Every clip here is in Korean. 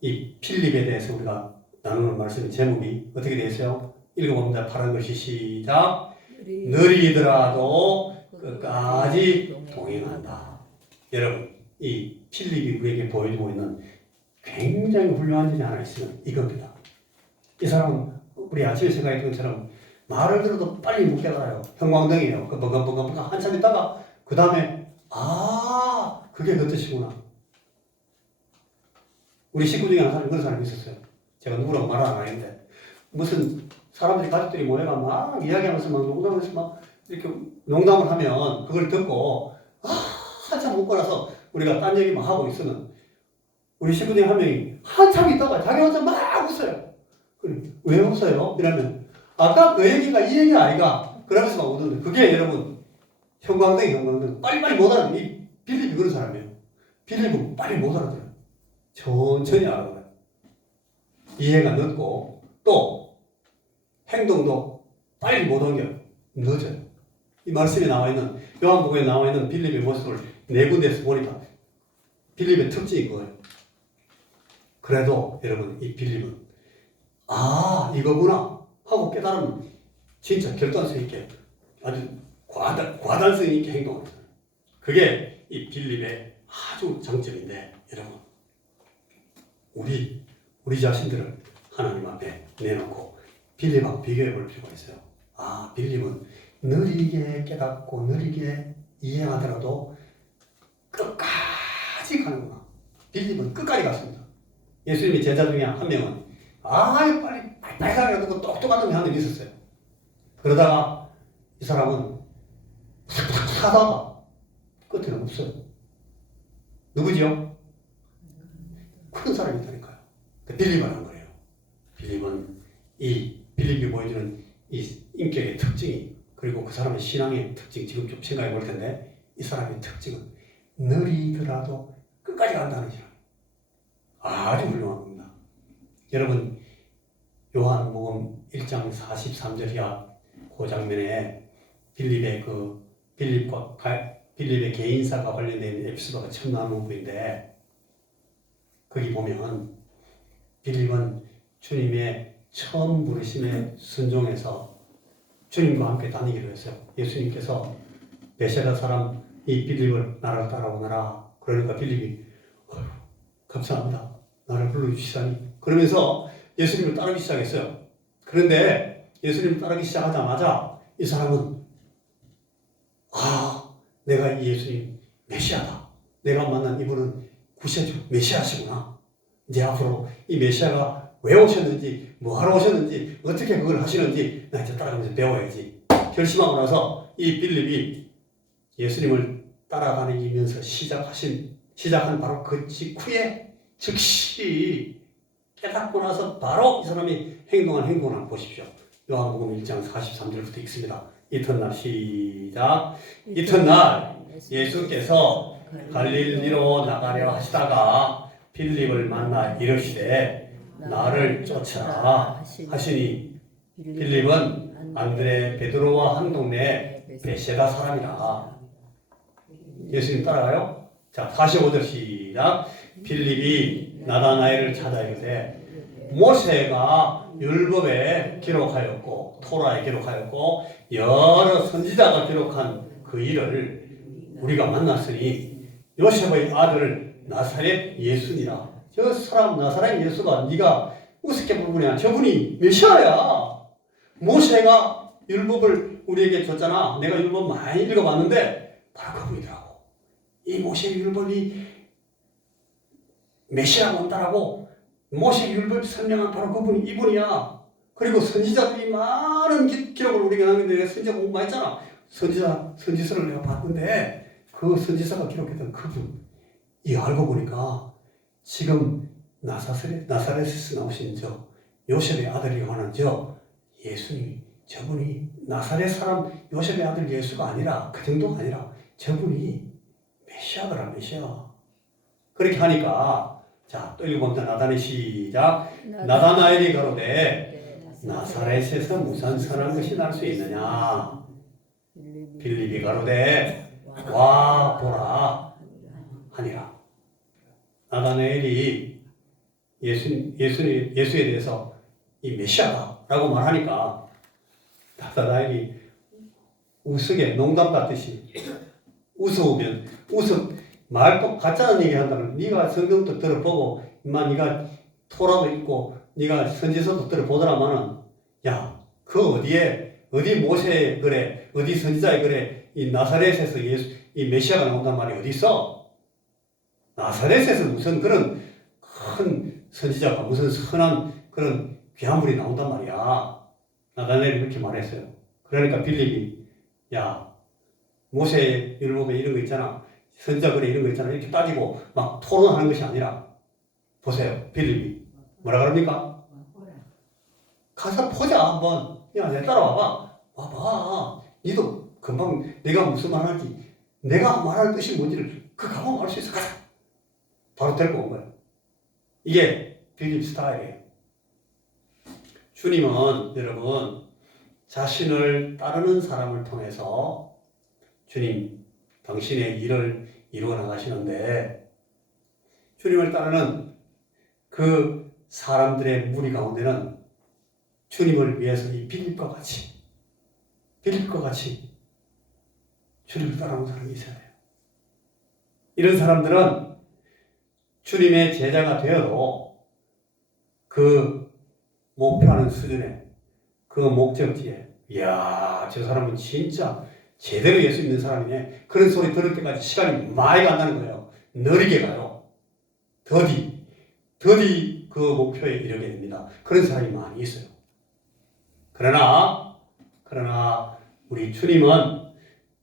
이 필립에 대해서 우리가 나누는 말씀의 제목이 어떻게 되어 있어요? 읽어봅니다. 파란 글씨 시작. 느리더라도 끝까지 동행한다. 여러분, 이 필립이 우리에게 보여주고 있는 굉장히 훌륭한 점이 하나 있으면 이겁니다. 이 사람은 우리 아침에 생각했던 것처럼 말을 들어도 빨리 못 깨달아요. 형광등이에요. 버금버금 한참 있다가 그 다음에 그게 그 뜻이구나. 우리 식구 중에 한 그런 사람이 있었어요. 제가 누구라고 말을 안 하는데 무슨 사람들이 가족들이 모여가 막 이야기하면서 막 농담하면서 막 이렇게 농담을 하면 그걸 듣고 한참 웃고 나서 우리가 딴 얘기 막 하고 있으면 우리 식구 중에 한 명이 한참 있다가 자기 혼자 막 웃어요. 왜 웃어요? 이러면 아까 그 얘기가 이 얘기 아이가? 그러면서 막 웃는데 그게 여러분 형광등 빨리빨리 못 알아들어요. 이 빌립이 그런 사람이에요. 빌립은 빨리 못 알아들어요. 천천히 알아들어요. 이해가 늦고 또 행동도 빨리 못 옮겨요. 늦어요. 이 말씀에 나와 있는 요한복음에 나와 있는 빌립의 모습을 네 군데에서 보니까 빌립의 특징인 거예요. 그래도 여러분 이 빌립은 이거구나 하고 깨달으면 진짜 결단성 있게 아주 과단성 있게 행동합니다. 그게 이 빌립의 아주 장점인데 여러분 우리 자신들을 하나님 앞에 내놓고 빌립하고 비교해 볼 필요가 있어요. 빌립은 느리게 깨닫고 느리게 이해하더라도 끝까지 가는구나. 빌립은 끝까지 갔습니다. 예수님의 제자 중에 한 명은 빨리 가려고 똑똑한 놈이 한 명 있었어요. 그러다가 이 사람은 하다가 끝에는 없어요. 누구지요? 큰 사람이 있다니까요. 빌립이라는 거예요. 빌립이 보여주는 이 인격의 특징이 그리고 그 사람의 신앙의 특징 지금 좀 생각해 볼 텐데 이 사람의 특징은 느리더라도 끝까지 간다는 사람. 아주 훌륭한 겁니다. 여러분 요한복음 1장 43절 이하 그 장면에 빌립의 개인사가 관련된 에피소드가 처음 나오는 부분인데 거기 보면 빌립은 주님의 처음 부르심에 순종해서 주님과 함께 다니기로 했어요. 예수님께서 베세다 사람 이 빌립을 나를 따라오너라. 그러니까 빌립이 감사합니다. 나를 불러주시다니. 그러면서 예수님을 따르기 시작했어요. 그런데 예수님을 따르기 시작하자마자 이 사람은 내가 이 예수님 메시아다. 내가 만난 이분은 구세주 메시아시구나. 이제 앞으로 이 메시아가 왜 오셨는지 뭐하러 오셨는지 어떻게 그걸 하시는지 나 이제 따라가면서 배워야지. 결심하고 나서 이 빌립이 예수님을 따라다니면서 시작한 바로 그 직후에 즉시 깨닫고 나서 바로 이 사람이 행동을 한번 보십시오. 요한복음 1장 43절부터 읽습니다. 이튿날 시작. 이튿날 예수께서 갈릴리로 나가려 하시다가 빌립을 만나 이르시되 나를 쫓으라 하시니 빌립은 안드레 베드로와 한 동네 베세다 사람이라. 예수님 따라가요? 자 45절 시작. 빌립이 나다나엘을 찾아 이르되 모세가 율법에 기록하였고 토라에 기록하였고 여러 선지자가 기록한 그 일을 우리가 만났으니 요셉의 아들 나사렛 예수니라. 저 사람 나사렛 예수가 네가 우습게 부르냐? 저분이 메시아야. 모세가 율법을 우리에게 줬잖아. 내가 율법 많이 읽어봤는데 바로 그분이더라고. 이 모세 율법이 메시아가 온다라고 모세 율법 설명한 바로 그분이 이분이야. 그리고 선지자들이 많은 기록을 우리가 남겼는데 선지자 공부 많이 했잖아. 선지서를 내가 봤는데 그 선지서가 기록했던 그분 이 알고 보니까 지금 나사렛에서 나오신 저 요셉의 아들이라고 하는 저 예수님 저분이 나사렛 사람 요셉의 아들 예수가 아니라 그 정도가 아니라 저분이 메시아더라 메시아. 그렇게 하니까 자 또 읽어봅니다. 나다나엘 시작. 나다나엘이 가로되 나사렛에서 무슨 선한 것이 날 수 있느냐. 빌립이 가로되 와 보라 하니라. 나다나엘이 예수에 대해서 이 메시아다라고 말하니까 나다나엘이 우스게 농담 같듯이 말도 가짜는 얘기한다면 네가 성경도 들어보고 인마 네가 토라도 읽고 네가 선지서도 들어보더라마는 야, 그 어디 모세의 글에 어디 선지자의 글에 이 나사렛에서 이 메시아가 나온단 말이 어디 있어? 나사렛에서 무슨 그런 큰 선지자가 무슨 선한 그런 귀한 분이 나온단 말이야. 나다나엘이 그렇게 말했어요. 그러니까 빌립이 야, 모세의 율법에 이런 거 있잖아. 선지자 글에 이런 거 있잖아. 이렇게 따지고 막 토론하는 것이 아니라 보세요. 빌립이 뭐라 그럽니까? 가서 보자 한번. 야, 내 따라와봐. 와봐. 니도 금방 내가 무슨 말 하는지 내가 말할 뜻이 뭔지를 그 가만 알 수 있어. 가자. 바로 데리고 온 거예요. 이게 빌립 스타일이에요. 주님은 여러분 자신을 따르는 사람을 통해서 주님 당신의 일을 이루어 나가시는데 주님을 따르는 그 사람들의 무리 가운데는 주님을 위해서 이 빌립과 같이 주님을 따르는 사람이 있어야 돼요. 이런 사람들은 주님의 제자가 되어도 그 목표하는 수준에 그 목적지에 이야 저 사람은 진짜 제대로 예수 믿는 사람이네 그런 소리 들을 때까지 시간이 많이 간다는 거예요. 느리게 가요. 더디 그 목표에 이르게 됩니다. 그런 사람이 많이 있어요. 그러나 우리 주님은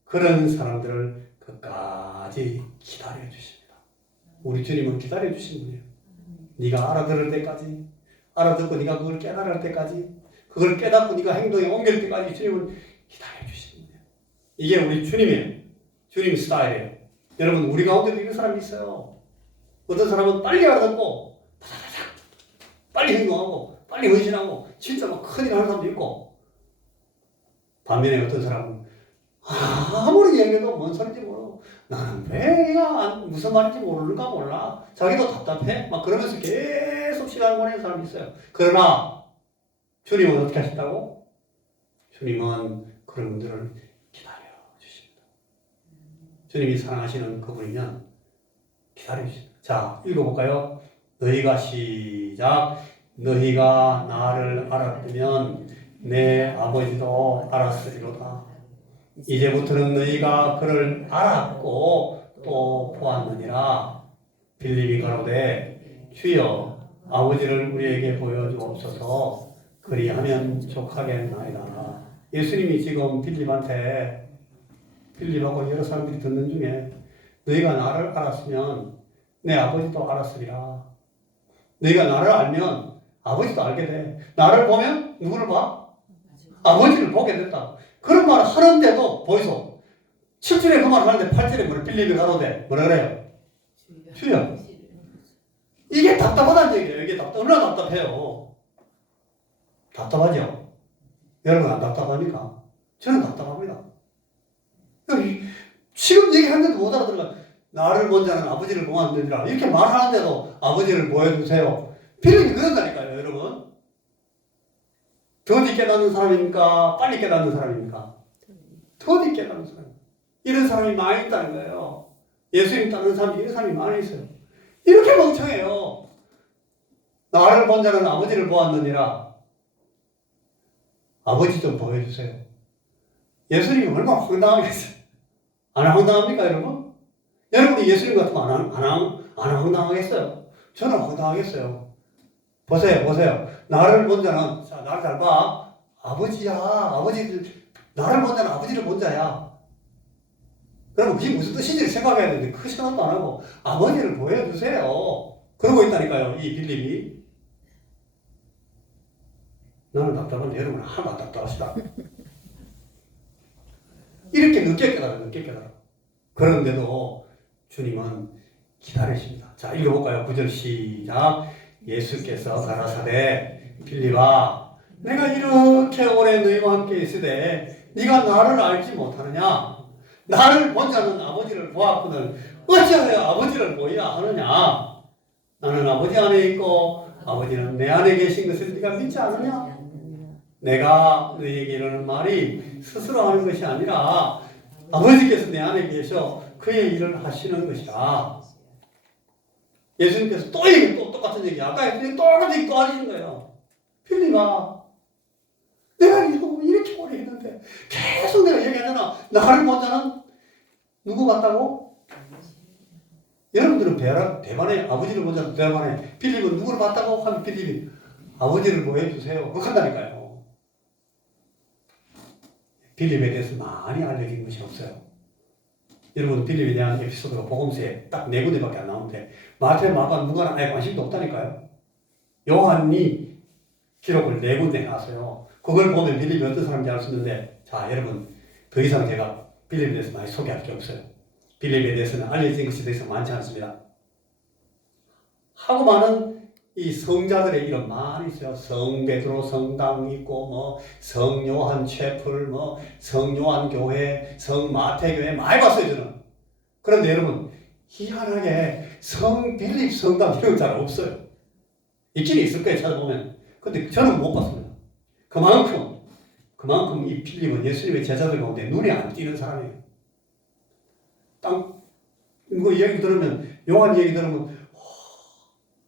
그런 사람들을 끝까지 기다려 주십니다. 우리 주님은 기다려 주신 분이에요. 네가 알아들을 때까지 알아듣고 네가 그걸 깨달을 때까지 그걸 깨닫고 네가 행동에 옮길 때까지 주님은 기다려 주시는 거예요. 이게 우리 주님이에요. 주님 스타일이에요. 여러분 우리 가운데도 이런 사람이 있어요. 어떤 사람은 빨리 알아듣고 빨리 행동하고 빨리 헌신하고 진짜 막 큰일 하는 사람도 있고 반면에 어떤 사람은 아무리 얘기해도 뭔 소리인지 모르고 나는 왜 무슨 말인지 모르는가 몰라 자기도 답답해 막 그러면서 계속 시간 보내는 사람이 있어요. 그러나 주님은 어떻게 하신다고? 주님은 그런 분들을 기다려 주십니다. 주님이 사랑하시는 그분이면 기다려 주십니다. 자 읽어볼까요? 너희가 시작 너희가 나를 알았으면 내 아버지도 알았으리로다. 이제부터는 너희가 그를 알았고 또 보았느니라. 빌립이 가로되 주여 아버지를 우리에게 보여주옵소서 그리하면 족하겠나이다. 예수님이 지금 빌립하고 여러 사람들이 듣는 중에 너희가 나를 알았으면 내 아버지도 알았으리라. 너희가 나를 알면 아버지도 알게 돼. 나를 보면 누구를 봐? 아버지를 보게 됐다. 그런 말을 하는데도 보이소. 7절에 그 말을 하는데 8절에 뭐래? 빌립이 가로되 뭐라 그래요? 주여. 이게 답답하다는 얘기예요. 이게 얼마나 답답해요. 답답하죠? 여러분 안 답답합니까? 저는 답답합니다. 지금 얘기하는데도 못 알아들어요. 나를 본 자는 아버지를 보았느니라. 이렇게 말하는데도 아버지를 보여주세요. 빌립이 그런다니까요, 여러분. 더디 깨닫는 사람입니까? 빨리 깨닫는 사람입니까? 더디 깨닫는 사람. 이런 사람이 많이 있다는 거예요. 예수님 따르는 사람이 이런 사람이 많이 있어요. 이렇게 멍청해요. 나를 본 자는 아버지를 보았느니라. 아버지 좀 보여주세요. 예수님이 얼마나 황당하겠어요. 안 황당합니까, 여러분? 여러분이 예수님 같으면 안 황당하겠어요? 저는 황당하겠어요. 보세요. 나를 본 자는, 자, 나를 잘 봐. 아버지야. 나를 본 자는 아버지를 본 자야. 그러면 그게 무슨 뜻인지 생각해야 되는데, 그 생각도 안 하고, 아버지를 보여주세요. 그러고 있다니까요, 이 빌립이. 나는 답답한데, 여러분은 하나도 안 답답하시다. 이렇게 늦게 깨달아. 그런데도 주님은 기다리십니다. 자, 읽어볼까요? 9절 시작. 예수께서 가라사대 빌립아 내가 이렇게 오래 너희와 함께 있으되 네가 나를 알지 못하느냐? 나를 본 자는 아버지를 보았거늘 어찌하여 아버지를 보이라 하느냐? 나는 아버지 안에 있고 아버지는 내 안에 계신 것을 네가 믿지 않느냐? 내가 너에게 이르는 말이 스스로 하는 것이 아니라 아버지께서 내 안에 계셔 그의 일을 하시는 것이라. 예수님께서 또 얘기, 또 똑같은 얘기. 아까 똑같은 얘기 또 하시는 거예요. 필리가 내가 이렇게 오래 했는데 계속 내가 얘기하잖아. 나를 보자는 누구 같다고? 여러분들은 대만에 아버지를 보자는 대만에 필립은 누구를 봤다고 하면 필립이 아버지를 보여주세요. 그렇게 한다니까요. 필립에 대해서 많이 알려진 것이 없어요. 여러분 필립에 대한 에피소드가 복음서에 딱 4군데밖에 안 나오는데 마태, 마가, 누가는 아예 관심도 없다니까요. 요한이 기록을 4군데 해놨어요. 그걸 보면 필립이 어떤 사람인지 알 수 있는데 자 여러분 더 이상 제가 필립에 대해서 많이 소개할 게 없어요. 필립에 대해서는 알려진 것이 더 이상 많지 않습니다. 하고 많은 이 성자들의 이름 많이 있어요. 성 베드로 성당 있고 뭐 성요한 채플 뭐 성요한 교회 성 마태 교회 많이 봤어요 저는. 그런데 여러분 희한하게 성 빌립 성당 이런 거 잘 없어요. 있긴 있을 거예요 찾아보면. 근데 저는 못 봤습니다. 그만큼 이 필립은 예수님의 제자들 가운데 눈에 안 띄는 사람이에요. 이거 얘기 들으면 요한 얘기 들으면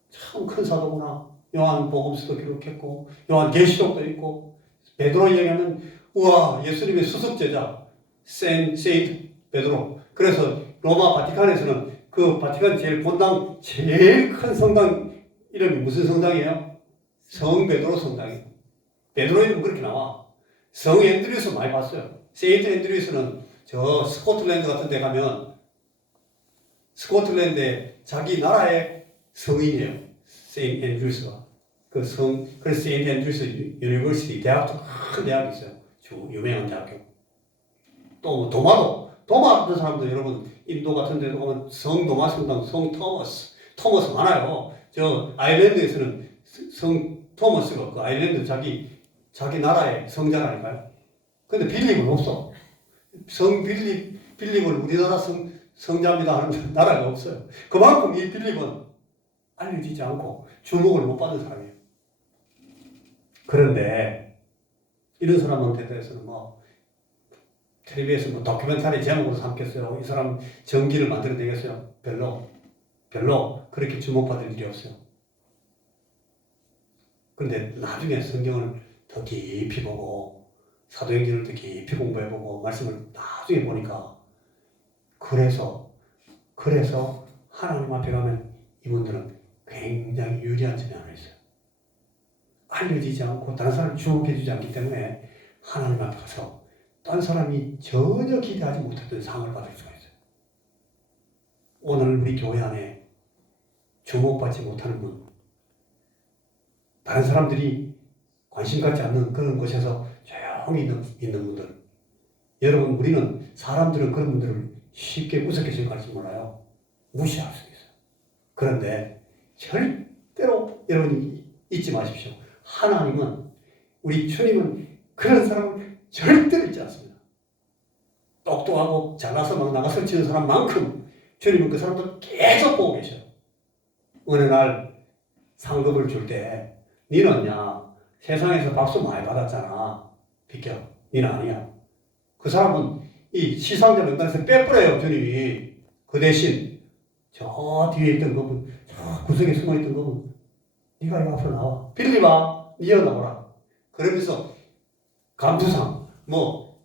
참 큰 사도구나. 요한 복음서도 기록했고 요한 계시록도 있고 베드로 얘기하면 우와 예수님의 수석 제자 세인트 베드로. 그래서 로마 바티칸에서는 그 바티칸 제일 본당 제일 큰 성당 이름이 무슨 성당이에요? 성 베드로 성당이에요. 베드로 이름 그렇게 나와. 성 앤드류스 많이 봤어요. 세인트 앤드류스는 저 스코틀랜드 같은 데 가면 스코틀랜드에 자기 나라의 성인이에요. 세인트 앤드류스가. 그래서 세인트 앤드류스 유니버시티 대학도 큰 대학이 있어요. 유명한 대학교. 또 뭐 도마 같은 사람도 여러분 인도 같은 데도 가면 성 도마 성당, 성 토머스 많아요. 저 아일랜드에서는 성 토머스가 그 아일랜드 자기 나라의 성자라니까요. 근데 빌립은 없어. 성 빌립을 우리나라 성자입니다 하는 나라가 없어요. 그만큼 이 빌립은 알려지지 않고 주목을 못 받는 사람이에요. 그런데 이런 사람한테 대해서는 뭐 텔레비에서 뭐 다큐멘터리 제목으로 삼겠어요. 이 사람 전기를 만들어내겠어요. 별로 그렇게 주목받을 일이 없어요. 그런데 나중에 성경을 더 깊이 보고 사도행전을 더 깊이 공부해보고 말씀을 나중에 보니까 그래서 하나님 앞에 가면 이분들은 굉장히 유리한 점이 하나 있어요. 알려지지 않고 다른 사람을 주목해주지 않기 때문에 하나님 앞에 가서 다른 사람이 전혀 기대하지 못했던 상을 받을 수가 있어요. 오늘 우리 교회 안에 주목받지 못하는 분, 다른 사람들이 관심 갖지 않는 그런 곳에서 조용히 있는 분들, 여러분 우리는 사람들은 그런 분들을 쉽게 우습게 생각할지 몰라요. 무시할 수 있어요. 그런데 절대로 여러분이 잊지 마십시오. 하나님은 우리 주님은 그런 사람을 절대로 잊지 않습니다. 똑똑하고 잘나서 막 나가서 치는 사람만큼 주님은 그 사람들 계속 보고 계셔요. 어느 날 상급을 줄 때 니는야 세상에서 박수 많이 받았잖아. 비켜. 니는 아니야. 그 사람은 이 시상자 명단에서 빼버려요. 주님이. 그 대신 저 뒤에 있던 그분, 저 구석에 숨어있던 그분, 네가 이 앞으로 나와. 빌립아, 니어 나오라. 그러면서 감투상, 뭐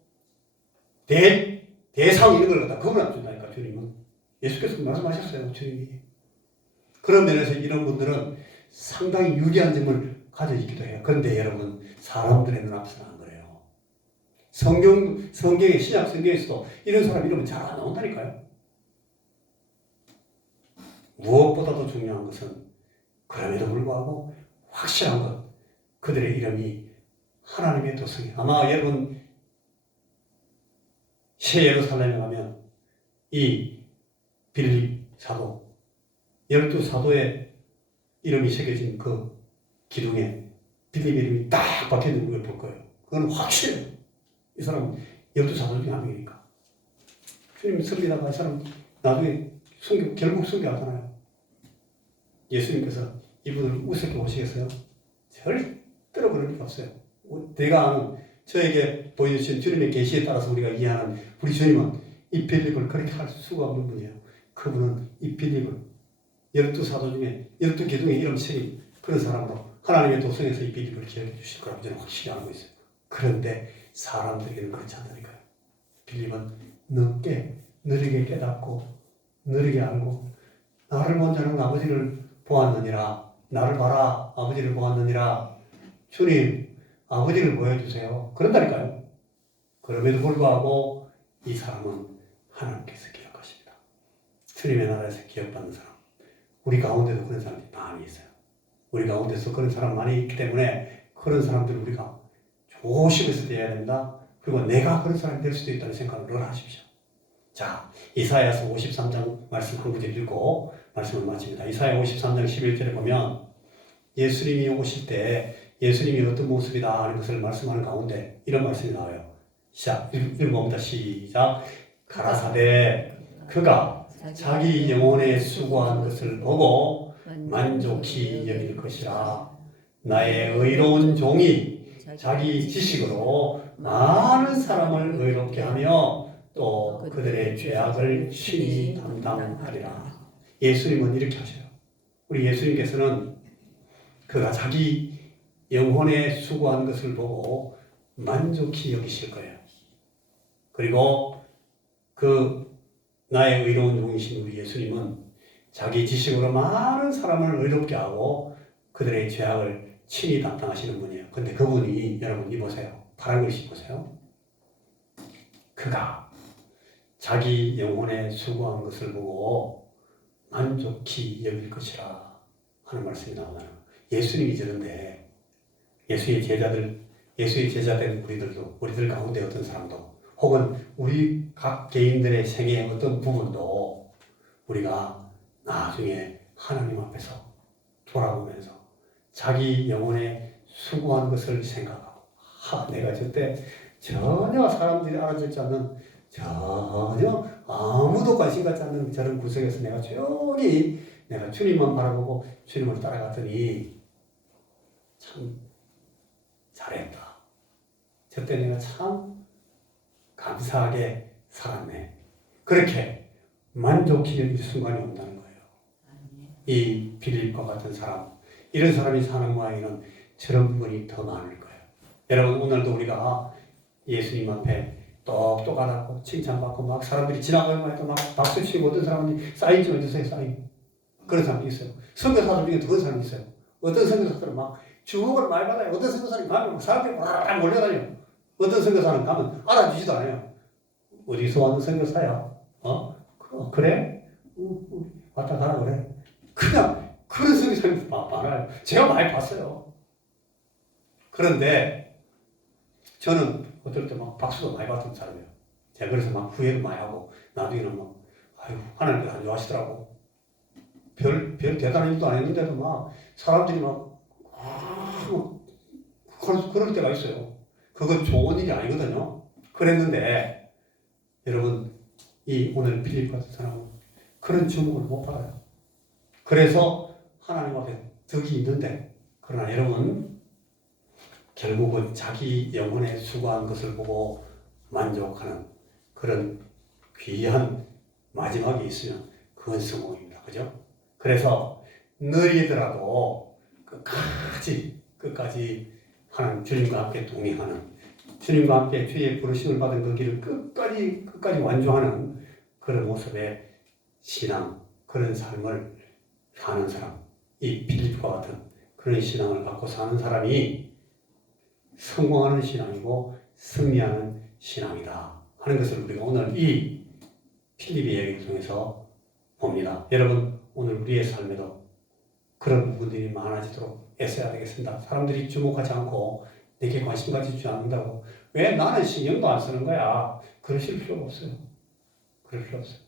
대상 이런 걸 갖다 그분 안 준다니까. 주님은. 예수께서 말씀하셨어요. 주님이. 그런 면에서 이런 분들은 상당히 유리한 점을 가져있기도 해요. 그런데 여러분 사람들의 눈앞에서는 안 그래요. 성경의 신약 성경에서도 이런 사람 이름은 잘 안 나온다니까요. 무엇보다도 중요한 것은 그럼에도 불구하고 확실한 것, 그들의 이름이 하나님의 도성이에요. 아마 여러분 새 예루살렘에 가면 이 빌립 사도 12사도의 이름이 새겨진 그 기둥에 빌립 이름이 딱 박혀있는 걸 볼 거예요. 그건 확실해요. 이 사람은 12사도 중에 한 명이니까. 주님 섭리다가 이 사람 나중에 결국 순교하잖아요. 예수님께서 이분을 우습게 보시겠어요? 절대로 그럴 리가 없어요. 내가 아는 저에게 보여주신 주님의 계시에 따라서 우리가 이해하는 우리 주님은 이 빌립을 그렇게 할 수가 없는 분이에요. 그분은 이 빌립을 12사도 중에 12기둥의 이름 책임 그런 사람으로 하나님의 도성에서 이 빌립을 기억해 주실 거라고 저는 확실히 알고 있어요. 그런데 사람들에게는 그렇지 않다니까요. 빌립은 늦게 느리게 깨닫고 느리게 알고 나를 먼저 하는 아버지를 보았느니라. 나를 봐라 아버지를 보았느니라. 주님 아버지를 보여주세요. 그런다니까요. 그럼에도 불구하고 이 사람은 하나님께서 기억하십니다. 주님의 나라에서 기억받는 사람. 우리 가운데도 그런 사람이 많이 있어요. 우리 가운데서 그런 사람 많이 있기 때문에 그런 사람들 우리가 조심해서 대해야 됩니다. 그리고 내가 그런 사람이 될 수도 있다는 생각을 늘 하십시오. 자, 이사야서 53장 말씀 한 구절 읽고 말씀을 마칩니다. 이사야 53장 11절에 보면 예수님이 오실 때 예수님이 어떤 모습이다 하는 것을 말씀하는 가운데 이런 말씀이 나와요. 시작, 읽어봅니다. 시작. 가라사대 그가 자기 영혼에 수고한 것을 보고 만족히 여길 것이라. 나의 의로운 종이 자기 지식으로 많은 사람을 의롭게 하며 또 그들의 죄악을 친히 담당하리라. 예수님은 이렇게 하셔요. 우리 예수님께서는 그가 자기 영혼에 수고한 것을 보고 만족히 여기실 거예요. 그리고 그 나의 의로운 종이신 우리 예수님은 자기 지식으로 많은 사람을 의롭게 하고 그들의 죄악을 친히 담당하시는 분이에요. 근데 그분이 여러분 이보세요. 파란 글씨 보세요. 그가 자기 영혼에 수고한 것을 보고 만족히 여길 것이라 하는 말씀이 나오나요? 예수님이 저런데 예수의 제자된 우리들 가운데 어떤 사람도 혹은 우리 각 개인들의 생애의 어떤 부분도 우리가 나중에 하나님 앞에서 돌아보면서 자기 영혼에 수고한 것을 생각하고 내가 저때 전혀 사람들이 알아주지 않는 전혀 아무도 관심 갖지 않는 저런 구석에서 내가 조용히 내가 주님만 바라보고 주님을 따라갔더니 참 잘했다. 저때 내가 참 감사하게 살았네. 그렇게 만족히 여길 순간이 온다는 거예요. 이 빌립과 같은 사람, 이런 사람이 사는 모양에는 저런 부분이 더 많을 거예요. 여러분 오늘도 우리가 예수님 앞에 똑똑하다고 칭찬받고 막 사람들이 지나가면 해도 막 박수치고 어떤 사람이 사인 좀 해주세요 사인. 그런 사람이 있어요. 선교사들 중에 그런 사람이 있어요. 어떤 선교사들은 막 주목을 많이 받아요. 어떤 선교사는 가면 사람들이 막 몰려다녀요. 어떤 선교사는 가면 알아주지도 않아요. 어디서 왔는 선교사야? 그래? 왔다 가라 그래. 그냥 그런 선교사님들 많아요. 제가 많이 봤어요. 그런데 저는 어떨 때 막 박수도 많이 받던 사람이에요. 제가 그래서 막 후회도 많이 하고 나중에는 막 하나님께서 안 좋아하시더라고. 별 대단한 일도 안 했는데도 막 사람들이 막 그럴 때가 있어요. 그건 좋은 일이 아니거든요. 그랬는데 여러분 이 오늘 빌립 같은 사람은 그런 주목을 못 받아요. 그래서 하나님 앞에 덕이 있는데 그러나 여러분 결국은 자기 영혼에 수고한 것을 보고 만족하는 그런 귀한 마지막이 있으면 그건 성공입니다. 그죠? 그래서 느리더라도 끝까지 하나님 주님과 함께 동행하는 주님과 함께 주의 부르심을 받은 그 길을 끝까지 완주하는 그런 모습의 신앙, 그런 삶을 사는 사람, 이 빌립과 같은 그런 신앙을 갖고 사는 사람이 성공하는 신앙이고 승리하는 신앙이다 하는 것을 우리가 오늘 이 필립의 얘기를 통해서 봅니다. 여러분 오늘 우리의 삶에도 그런 부분들이 많아지도록 애써야 되겠습니다. 사람들이 주목하지 않고 내게 관심 가지지 않는다고 왜 나는 신경도 안 쓰는 거야? 그러실 필요가 없어요. 그럴 필요 없어요.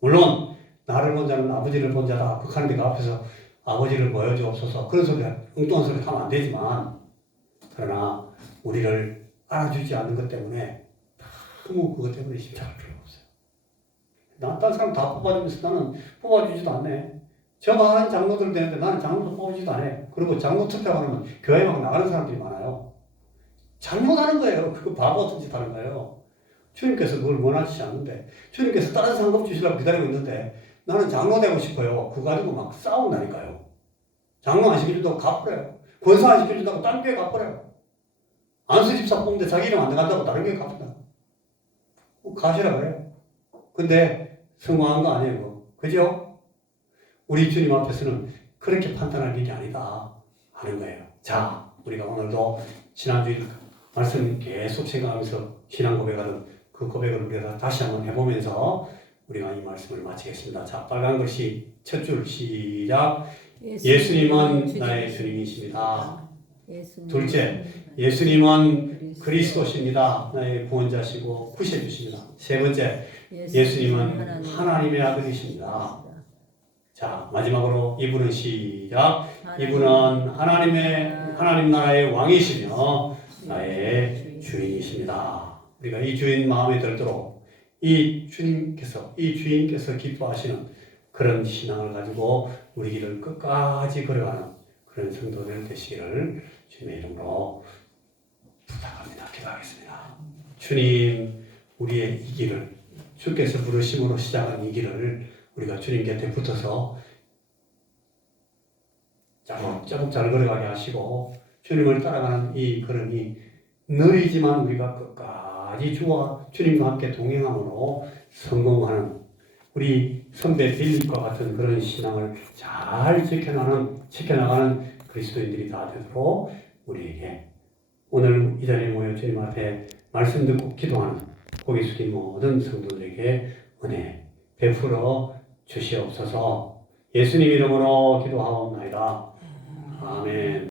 물론 나를 본 자는 아버지를 본 자다. 극하는 데가 앞에서 아버지를 보여주옵소서 그런 소리 엉뚱한 소리 하면 안 되지만 그러나 우리를 알아주지 않는 것 때문에 너무 그것 때문에 심장할 필요가 없어요. 난 다른 사람 다 뽑아주면서 나는 뽑아주지도 않네. 저 많은 장로들 되는데 나는 장로도 뽑지도 않아요. 그리고 장로 투표하면 교회 막 나가는 사람들이 많아요. 잘못하는 거예요. 그거 바보 같은 짓 하는 거예요. 주님께서 그걸 원하시지 않는데, 주님께서 다른 상급 주시라고 기다리고 있는데, 나는 장로 되고 싶어요. 그거 가지고 막 싸운다니까요. 장로 안 시켜준다고 갚으래요. 권사 안 시켜준다고 다른 교회 갚으래요. 안수 집사 뽑는데 자기 이름 안 나간다고 다른 교회 갚는다. 가시라 그래요. 근데 성공한 거 아니에요. 그거. 그죠? 우리 주님 앞에서는 그렇게 판단할 일이 아니다 하는 거예요. 자, 우리가 오늘도 지난주에 말씀 계속 생각하면서 신앙 고백하던 그 고백을 우리가 다시 한번 해보면서 우리가 이 말씀을 마치겠습니다. 자, 빨간 글씨 첫 줄 시작. 예수님은 나의 주님이십니다. 둘째, 예수님은 그리스도십니다. 나의 구원자시고 구세주십니다. 세 번째, 예수님은 하나님의 아들이십니다. 자, 마지막으로 이분은 시작. 이분은 하나님 나라의 왕이시며 나의 주인이십니다. 우리가 이 주인 마음에 들도록 이 주인께서 기뻐하시는 그런 신앙을 가지고 우리 길을 끝까지 걸어가는 그런 성도들 되시기를 주님의 이름으로 부탁합니다. 기도하겠습니다. 주님, 우리의 이 길을 주께서 부르심으로 시작한 이 길을 우리가 주님 곁에 붙어서 짜곡짜곡 잘 걸어가게 하시고 주님을 따라가는 이 걸음이 느리지만 우리가 끝까지 주와 주님과 함께 동행함으로 성공하는 우리 선배 빌립과 같은 그런 신앙을 잘 지켜나가는 그리스도인들이 다 되도록 우리에게 오늘 이 자리에 모여 주님 앞에 말씀 듣고 기도하는 고개 숙인 모든 성도들에게 은혜 베풀어 주시옵소서. 예수님 이름으로 기도하옵나이다. 아멘.